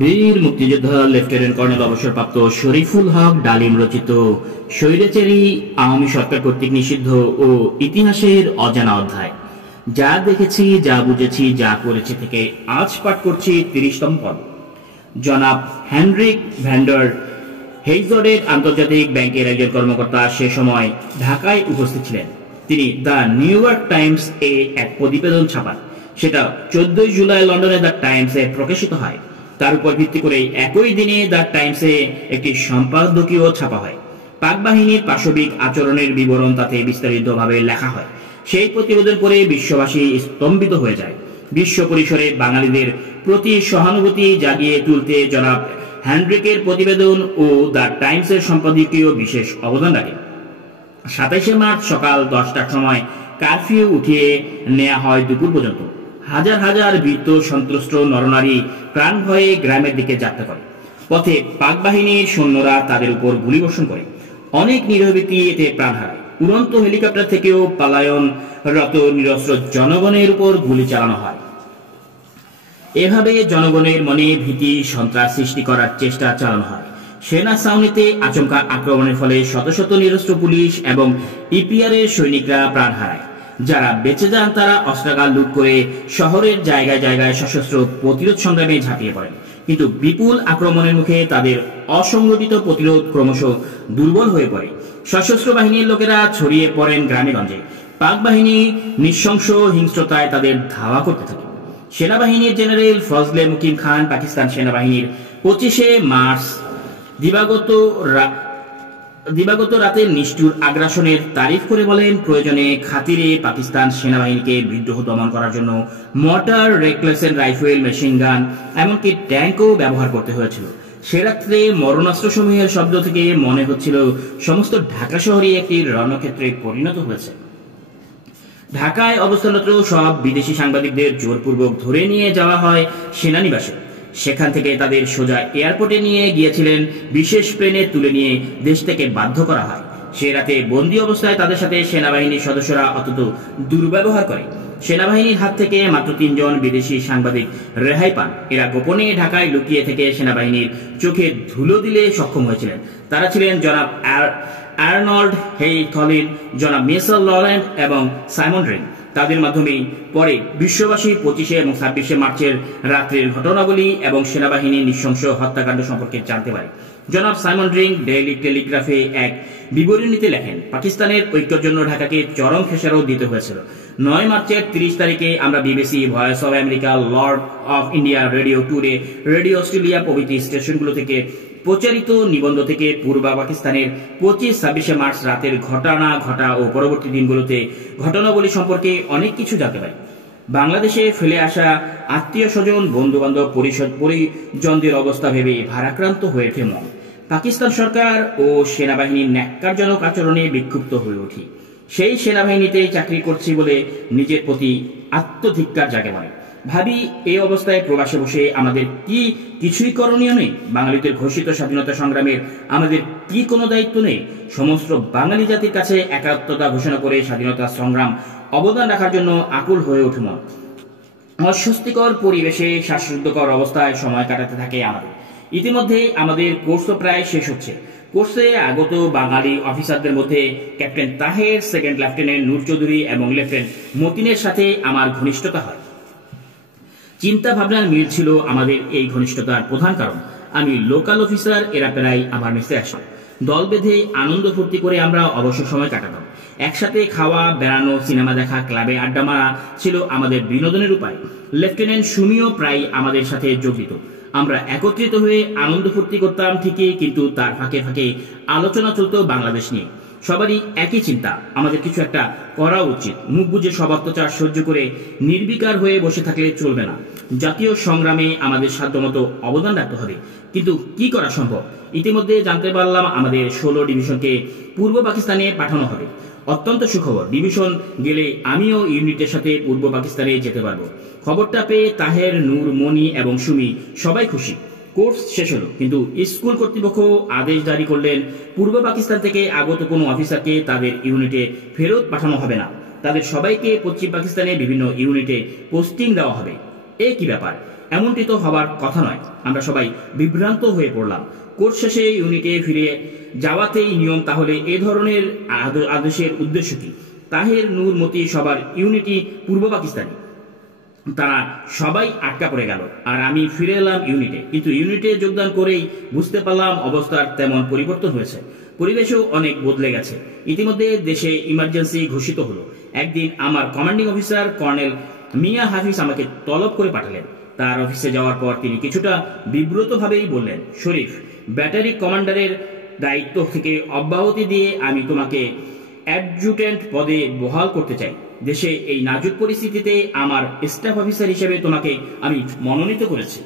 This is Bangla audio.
বীর মুক্তিযোদ্ধা লেফটেন্যান্ট কর্নেল অবসরপ্রাপ্ত শরীফুল হক ডালিম রচিত স্বৈরাচারী আওয়ামী সরকার কর্তৃক নিষিদ্ধ ও ইতিহাসের অজানা অধ্যায়, যা দেখেছি, যা বুঝেছি, যা করেছি থেকে আজ পাঠ করছি ৩০তম পর্ব। জনাব হেনরিক ভ্যান্ডার হেইজডের আন্তর্জাতিক ব্যাংকের একজন কর্মকর্তা সে সময় ঢাকায় উপস্থিত ছিলেন। তিনি দ্য নিউ ইয়র্ক টাইমস এ এক প্রতিবেদন ছাপান। সেটা 14 জুলাই লন্ডনে দ্য টাইমসে প্রকাশিত হয়। তার উপর ভিত্তি করে একই দিনে দ্য টাইমসে একটি সম্পাদকীয় ছাপা হয়। পাক বাহিনীর পাশবিক আচরণের বিবরণ তাতে বিস্তারিতভাবে লেখা হয়। সেই প্রতিবেদন পড়ে বিশ্ববাসী স্তম্ভিত হয়ে যায়। বিশ্ব পরিসরে বাঙালিদের প্রতি সহানুভূতি জাগিয়ে তুলতে জনাব হেনরিকের প্রতিবেদন ও দ্য টাইমসের সম্পাদকীয় বিশেষ অবদান রাখে। 27শে মার্চ সকাল 10টার সময় কারফিউ উঠিয়ে নেওয়া হয় দুপুর পর্যন্ত। হাজার হাজার বীর সন্ত্রস্ত নরনারী প্রাণ ভয়ে গ্রামের দিকে যাত্রা করে। পথে পাক বাহিনীর সৈন্যরা তাদের উপর গুলিবর্ষণ করে। অনেক নিরীহ ব্যক্তি এতে প্রাণ হারায়। উড়ন্ত হেলিকপ্টার থেকেও পলায়নরত নিরস্ত্র জনগণের উপর গুলি চালানো হয়। এভাবে জনগণের মনে ভীতি সন্ত্রাস সৃষ্টি করার চেষ্টা চালানো হয়। সেনা ছাউনিতে আচমকা আক্রমণের ফলে শত শত নিরস্ত্র পুলিশ এবং ইপিআর এর সৈনিকরা প্রাণ হারায়। যারা বেঁচে যান তারা অস্ত্রাগার লুট করে শহরের জায়গায় জায়গায় সশস্ত্র প্রতিরোধ সংগ্রামে ঝাঁপিয়ে পড়েন। কিন্তু বিপুল আক্রমণের মুখে তাদের অসংগঠিত প্রতিরোধ ক্রমশ দুর্বল হয়ে পড়ে। সশস্ত্র বাহিনীর লোকেরা ছড়িয়ে পড়েন গ্রামে-গঞ্জে। পাক বাহিনী নৃশংস হিংস্রতায় তাদের ধাওয়া করতে থাকে। সেনাবাহিনীর জেনারেল ফজলে মুকিম খান পাকিস্তান সেনাবাহিনীর 25শে মার্চ দিবাগত রাতের নিষ্ঠুর আগ্রাসনের তারিফ করে বলেন, প্রয়োজনে খাতিরে পাকিস্তান সেনাবাহিনীকে বিদ্রোহ দমন করার জন্য মর্টার, রেকলেসেন রাইফেল, মেশিন গান, এমনকি ট্যাঙ্কও ব্যবহার করতে হয়েছিল। সে রাত্রে মরণাস্ত্রসমূহের শব্দ থেকে মনে হচ্ছিল সমস্ত ঢাকা শহরই একটি রণক্ষেত্রে পরিণত হয়েছে। ঢাকায় অবস্থানরত সব বিদেশি সাংবাদিকদের জোরপূর্বক ধরে নিয়ে যাওয়া হয় সেনানিবাসে। সেখান থেকে তাদের সোজা এয়ারপোর্টে নিয়ে গিয়েছিলেন। বিশেষ প্লেনে তুলে নিয়ে দেশ থেকে বাধ্য করা হয়। সে রাতে বন্দী অবস্থায় তাদের সাথে সেনাবাহিনীর সদস্যরা অত্যন্ত দুর্ব্যবহার করে। সেনাবাহিনীর হাত থেকে মাত্র 3 জন বিদেশি সাংবাদিক রেহাই পান। এরা গোপনে ঢাকায় লুকিয়ে থেকে সেনাবাহিনীর চোখে ধুলো দিলে সক্ষম হয়েছিলেন। তারা ছিলেন জনাব আর্নল্ড হেইথলিন, জনাব মেসল লরেন্ট এবং সাইমন রিং। তাদের মাধ্যমেই পরে বিশ্ববাসী 25শে এবং 26শে মার্চের রাত্রের ঘটনাবলী এবং সেনাবাহিনীর নৃশংস হত্যাকাণ্ড সম্পর্কে জানতে পারে। জনাব সাইমন রিং ডেইলি টেলিগ্রাফে এক বিবরণীতে লেখেন, পাকিস্তানের ঐক্যের জন্য ঢাকাকে চরম খেসারত দিতে হয়েছিল। 9 মার্চের 30 তারিখে আমরা BBC, voice of America, Lord of India, radio today, radio Australia প্রভৃতি স্টেশনগুলো থেকে প্রচারিত নিবন্ধ থেকে পূর্ব পাকিস্তানের 25-26শে মার্চ রাতের ঘটা ও পরবর্তী দিনগুলোতে ঘটনাবলী সম্পর্কে অনেক কিছু জানতে পারি। বাংলাদেশে ফেলে আসা আত্মীয় স্বজন, বন্ধু বান্ধব, পরিজনদের অবস্থা ভেবে ভারাক্রান্ত হয়ে ওঠে মন। পাকিস্তান সরকার ও সেনাবাহিনীর ন্যাক্কারজনক আচরণে বিক্ষুব্ধ হয়ে উঠি। সেই সেনাবাহিনীতে চাকরি করছি বলে নিজের প্রতি আত্মধিক্কার জাগে মনে। ভাবি, এই অবস্থায় প্রবাসে বসে আমাদের কি কিছুই করণীয় নেই? বাঙালিদের ঘোষিত স্বাধীনতা সংগ্রামের আমাদের কি কোনো দায়িত্ব নেই? সমস্ত বাঙালি জাতির কাছে একাত্মতা ঘোষণা করে স্বাধীনতা সংগ্রাম অবদান রাখার জন্য আকুল হয়ে ওঠে মন। অস্বস্তিকর পরিবেশে শ্বাসরুদ্ধকর অবস্থায় সময় কাটাতে থাকে আমাদের। ইতিমধ্যে আমাদের কোর্স প্রায় শেষ হচ্ছে। কোর্সে আগত বাঙালি অফিসারদের মধ্যে ক্যাপ্টেন তাহের, সেকেন্ড লেফটেন্যান্ট নূর চৌধুরী এবং লেফটেন্যান্ট মতিনের সাথে আমার ঘনিষ্ঠতা হয়। চিন্তা ভাবনার মিল ছিল আমাদের এই ঘনিষ্ঠতার প্রধান কারণ। আমি লোকাল অফিসার, এরা প্রায় আমার মেসে আসে। দল বেঁধে আনন্দ ফুর্তি করে আমরা অবসর সময় কাটাতাম। একসাথে খাওয়া, বেড়ানো, সিনেমা দেখা, ক্লাবে আড্ডা মারা ছিল আমাদের বিনোদনের উপায়। লেফটেন্যান্ট সুমিও প্রায় আমাদের সাথে যোগ দিত। আমরা একত্রিত হয়ে আনন্দ ফুর্তি করতাম ঠিকই, কিন্তু তার ফাঁকে ফাঁকে আলোচনা চলত বাংলাদেশ নিয়ে। সবারই একই চিন্তা, আমাদের কিছু একটা করা উচিত। মুখ বুজে সব অত্যাচার সহ্য করে নির্বিকার হয়ে বসে থাকলে চলবে না। জাতীয় সংগ্রামে আমাদের সাধ্যমতো অবদান রাখতে হবে। কিন্তু কি করা সম্ভব? ইতিমধ্যে জানতে পারলাম আমাদের 16 ডিভিশনকে পূর্ব পাকিস্তানে পাঠানো হবে। অত্যন্ত সুখবর, ডিভিশন গেলে আমিও ইউনিটের সাথে পূর্ব পাকিস্তানে যেতে পারবো। খবরটা পেয়ে তাহের, নূর, মনি এবং সুমি সবাই খুশি। কোর্স শেষ হলো, কিন্তু স্কুল কর্তৃপক্ষ আদেশ জারি করলেন, পূর্ব পাকিস্তান থেকে আগত কোনো অফিসারকে তাদের ইউনিটে ফেরত পাঠানো হবে না। তাদের সবাইকে পশ্চিম পাকিস্তানে বিভিন্ন ইউনিটে পোস্টিং দেওয়া হবে। এ কি ব্যাপার? এমনটি তো হবার কথা নয়। আমরা সবাই বিভ্রান্ত হয়ে পড়লাম। কোর্স শেষে ইউনিটে ফিরে যাওয়াতেই নিয়ম, তাহলে এ ধরনের আদেশের উদ্দেশ্য কি? তাহের, নূর, মতি সবার ইউনিটি পূর্ব পাকিস্তানি। তারা সবাই আটকা পড়ে গেল আর আমি ফিরে এলাম ইউনিটে। কিন্তু ইউনিটে যোগদান করেই বুঝতে পারলাম অবস্থার তেমন পরিবর্তন হয়েছে, পরিবেশও অনেক বদলে গেছে। ইতিমধ্যে দেশে ইমার্জেন্সি ঘোষিত হলো। একদিন আমার কমান্ডিং অফিসার কর্নেল মিয়া হাফিজ আমাকে তলব করে পাঠালেন। তার অফিসে যাওয়ার পর তিনি কিছুটা বিব্রতভাবেই বললেন, শরীফ, ব্যাটারি কমান্ডারের দায়িত্ব থেকে অব্যাহতি দিয়ে আমি তোমাকে অ্যাডজুটেন্ট পদে বহাল করতে চাই। দেশে এই নাজুক পরিস্থিতিতে আমার স্টাফ অফিসার হিসেবে তোমাকে আমি মনোনীত করেছি।